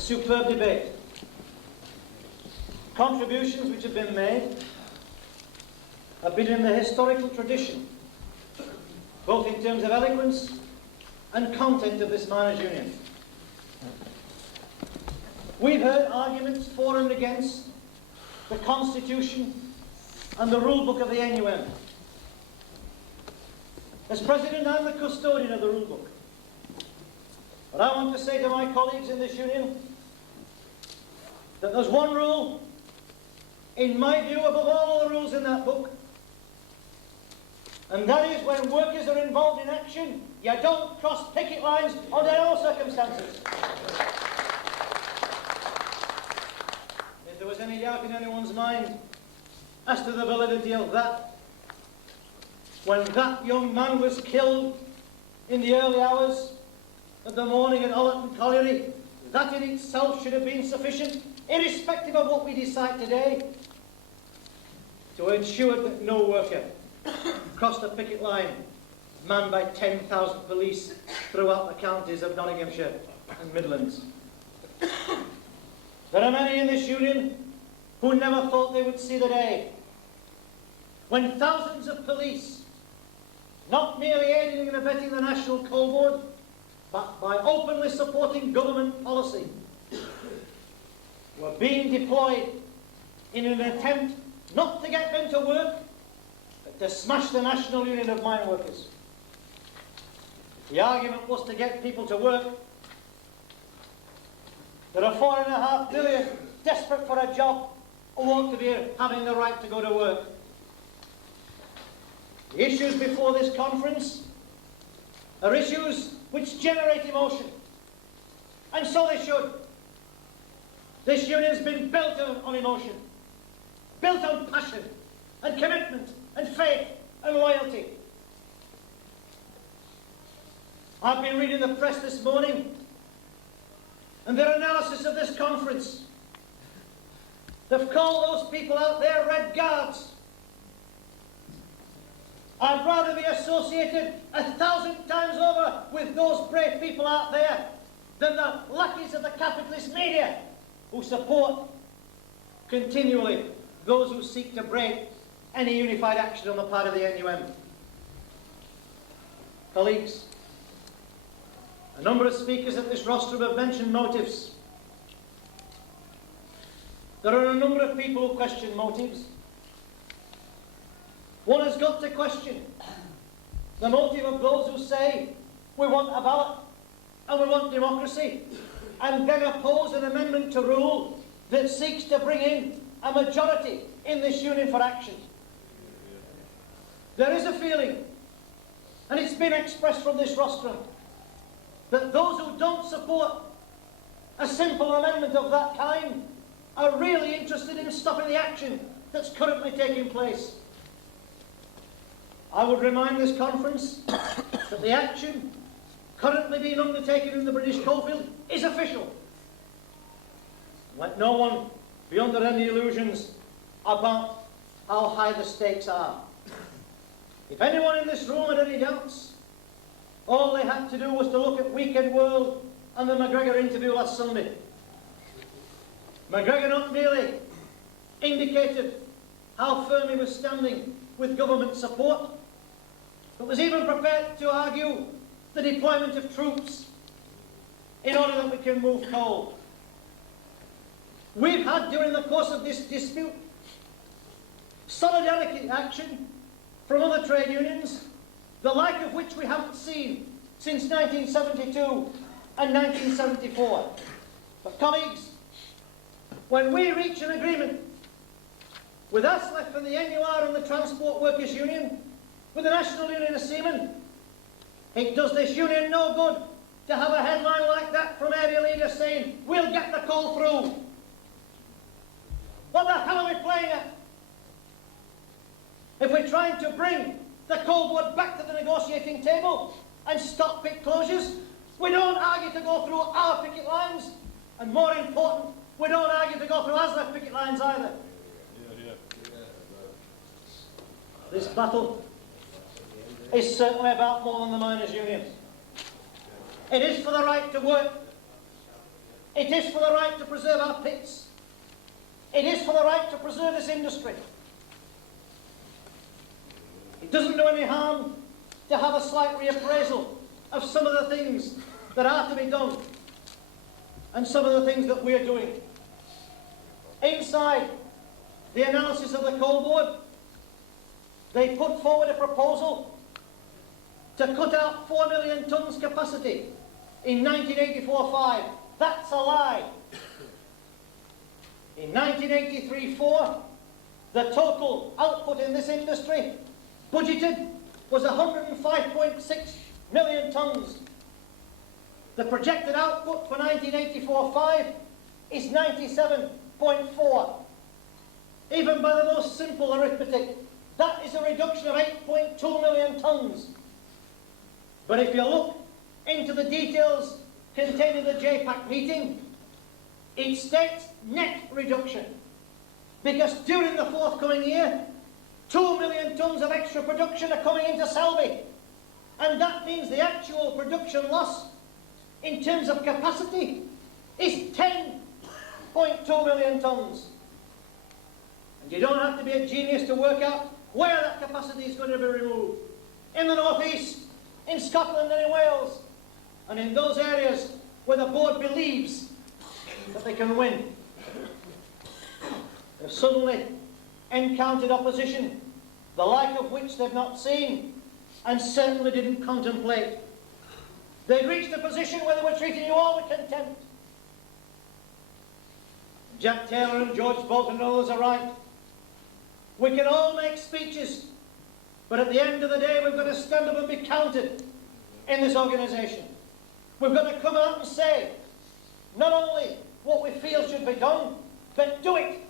superb debate. Contributions which have been made have been in the historical tradition, both in terms of eloquence and content of this miners' union. We've heard arguments for and against the Constitution and the rule book of the N.U.M. As President, I'm the custodian of the rule book. But I want to say to my colleagues in this union that there's one rule, in my view, above all other rules in that book, and that is when workers are involved in action, you don't cross picket lines under no circumstances. If there was any doubt in anyone's mind as to the validity of that, when that young man was killed in the early hours of the morning at Ollerton Colliery, that in itself should have been sufficient, irrespective of what we decide today, to ensure that no worker crossed the picket line manned by 10,000 police throughout the counties of Nottinghamshire and Midlands. There are many in this union who never thought they would see the day when thousands of police, not merely aiding and abetting the National Coal Board, but by openly supporting government policy, were being deployed in an attempt not to get men to work, but to smash the National Union of Mineworkers. The argument was to get people to work. There are 4.5 million desperate for a job who want to be having the right to go to work. The issues before this conference are issues which generate emotion, and so they should. This union has been built on emotion, built on passion and commitment and faith and loyalty. I've been reading the press this morning and their analysis of this conference. They've called those people out there Red Guards. I'd rather be associated 1,000 times over with those brave people out there than the lackeys of the capitalist media who support continually those who seek to break any unified action on the part of the N.U.M. Colleagues, a number of speakers at this rostrum have mentioned motives. There are a number of people who question motives. One has got to question the motive of those who say we want a ballot and we want democracy, and then oppose an amendment to rule that seeks to bring in a majority in this union for action. There is a feeling, and it's been expressed from this rostrum, that those who don't support a simple amendment of that kind are really interested in stopping the action that's currently taking place. I would remind this conference that the action currently being undertaken in the British coalfield is official. Let no one be under any illusions about how high the stakes are. If anyone in this room had any doubts, all they had to do was to look at Weekend World and the McGregor interview last Sunday. McGregor not merely indicated how firm he was standing with government support, but was even prepared to argue the deployment of troops in order that we can move coal. We've had, during the course of this dispute, solidarity action from other trade unions, the like of which we haven't seen since 1972 and 1974. But colleagues, when we reach an agreement with ASLEF and the NUR and the Transport Workers Union, with the National Union of Seamen, it does this union no good to have a headline like that from area leaders saying, we'll get the coal through. What the hell are we playing at? If we're trying to bring the coal board back to the negotiating table and stop pit closures, we don't argue to go through our picket lines, and more important, we don't argue to go through ASLEF picket lines either. This battle is certainly about more than the miners' union. It is for the right to work. It is for the right to preserve our pits. It is for the right to preserve this industry. It doesn't do any harm to have a slight reappraisal of some of the things that are to be done and some of the things that we're doing. Inside the analysis of the Coal Board, they put forward a proposal to cut out 4 million tonnes capacity in 1984-5. That's a lie. In 1983-4, the total output in this industry, budgeted, was 105.6 million tonnes. The projected output for 1984-5 is 97.4. Even by the most simple arithmetic, that is a reduction of 8.2 million tonnes. But if you look into the details contained in the JPAC meeting, it states net reduction, because during the forthcoming year, 2 million tonnes of extra production are coming into Selby, and that means the actual production loss in terms of capacity is 10.2 million tonnes. And you don't have to be a genius to work out where that capacity is going to be removed. In the North East, in Scotland and in Wales, and in those areas where the board believes that they can win. They've suddenly encountered opposition, the like of which they've not seen, and certainly didn't contemplate. They'd reached a position where they were treating you all with contempt. Jack Taylor and George Bolton and others are right. We can all make speeches, but at the end of the day, we've got to stand up and be counted in this organisation. We've got to come out and say, not only what we feel should be done, but do it.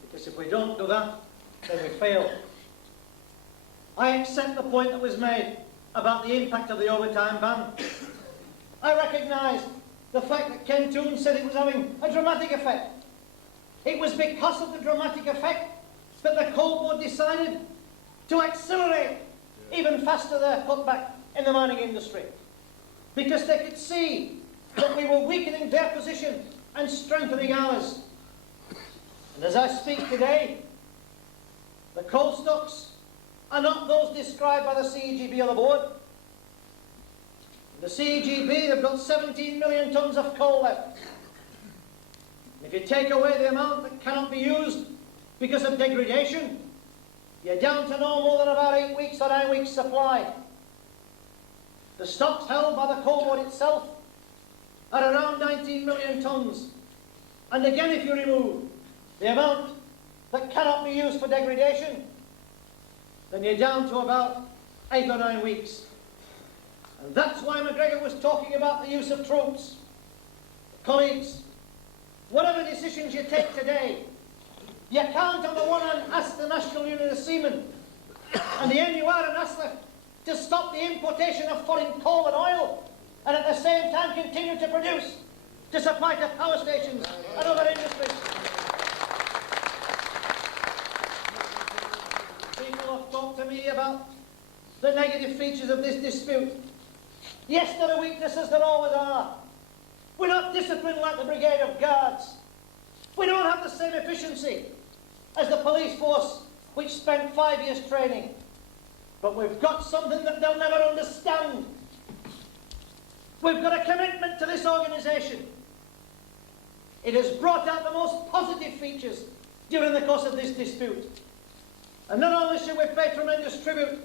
Because if we don't do that, then we fail. I accept the point that was made about the impact of the overtime ban. I recognise the fact that Ken Toon said it was having a dramatic effect. It was because of the dramatic effect that the Coal Board decided to accelerate even faster their cutback in the mining industry, because they could see that we were weakening their position and strengthening ours. And as I speak today, the coal stocks are not those described by the CEGB or the board. The CEGB, they've got 17 million tonnes of coal left. And if you take away the amount that cannot be used because of degradation, you're down to no more than about 8 weeks or 9 weeks supply. The stocks held by the Coal Board itself are around 19 million tonnes. And again, if you remove the amount that cannot be used for degradation, then you're down to about 8 or 9 weeks. And that's why McGregor was talking about the use of troops. Colleagues, whatever decisions you take today, you can't on the one hand ask the National Union of Seamen and the N.U.M and ASLEF to stop the importation of foreign coal and oil, and at the same time continue to produce, to supply to power stations and other industries. People have talked to me about the negative features of this dispute. Yes, there are weaknesses, there always are. We're not disciplined like the Brigade of Guards. We don't have the same efficiency as the police force, which spent 5 years training. But we've got something that they'll never understand. We've got a commitment to this organisation. It has brought out the most positive features during the course of this dispute. And not only should we pay tremendous tribute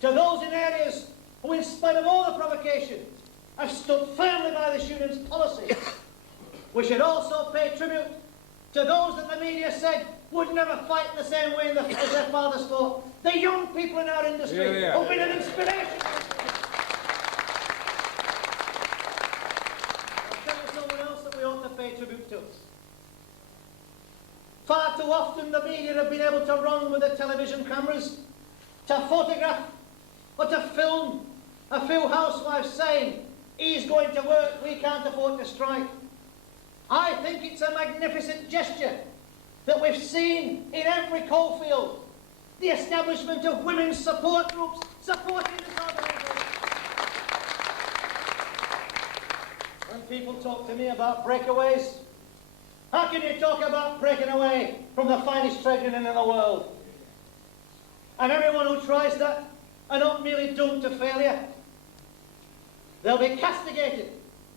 to those in areas who, in spite of all the provocation, have stood firmly by this union's policy, we should also pay tribute to those that the media said would never fight in the same way as their fathers fought. The young people in our industry who've been an inspiration. I'll tell you someone else that we ought to pay tribute to. Far too often the media have been able to run with the television cameras to photograph or to film a few housewives saying, "He's going to work, we can't afford to strike." I think it's a magnificent gesture that we've seen in every coalfield, the establishment of women's support groups supporting this organisation. And people talk to me about breakaways. How can you talk about breaking away from the finest trade union in the world? And everyone who tries that are not merely doomed to failure. They'll be castigated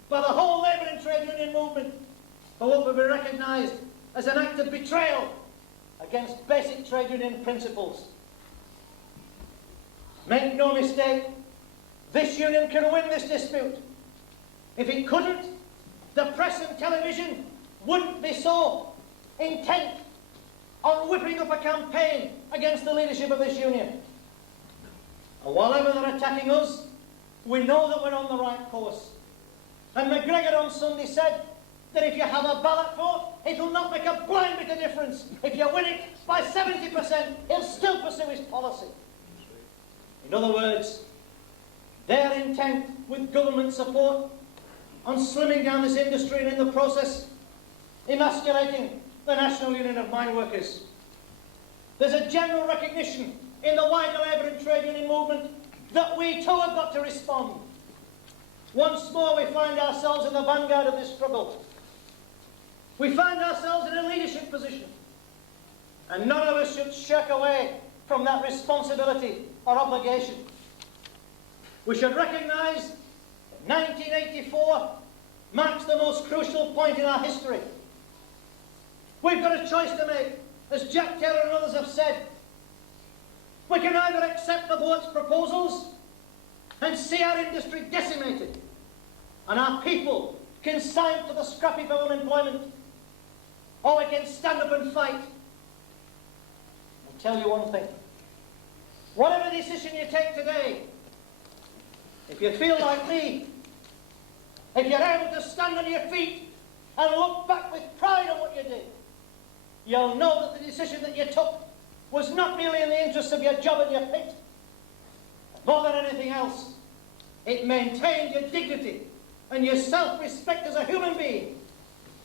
by the whole labour and trade union movement for what will be recognised as an act of betrayal against basic trade union principles. Make no mistake, this union can win this dispute. If it couldn't, the press and television wouldn't be so intent on whipping up a campaign against the leadership of this union. And whatever they're attacking us, we know that we're on the right course. And McGregor on Sunday said that if you have a ballot vote, it'll not make a blind bit of difference. If you win it by 70%, he'll still pursue his policy. In other words, their intent with government support on slimming down this industry and in the process emasculating the National Union of Mineworkers. There's a general recognition in the wider labour and trade union movement that we too have got to respond. Once more we find ourselves in the vanguard of this struggle. We find ourselves in a leadership position, and none of us should shirk away from that responsibility or obligation. We should recognise that 1984 marks the most crucial point in our history. We've got a choice to make. As Jack Taylor and others have said, we can either accept the vote's proposals and see our industry decimated and our people consigned to the scrap heap of unemployment, or we can stand up and fight. I'll tell you one thing. Whatever decision you take today, if you feel like me, if you're able to stand on your feet and look back with pride on what you did, you'll know that the decision that you took was not merely in the interests of your job and your pit. More than anything else, it maintained your dignity and your self-respect as a human being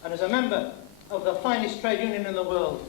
and as a member of the finest trade union in the world.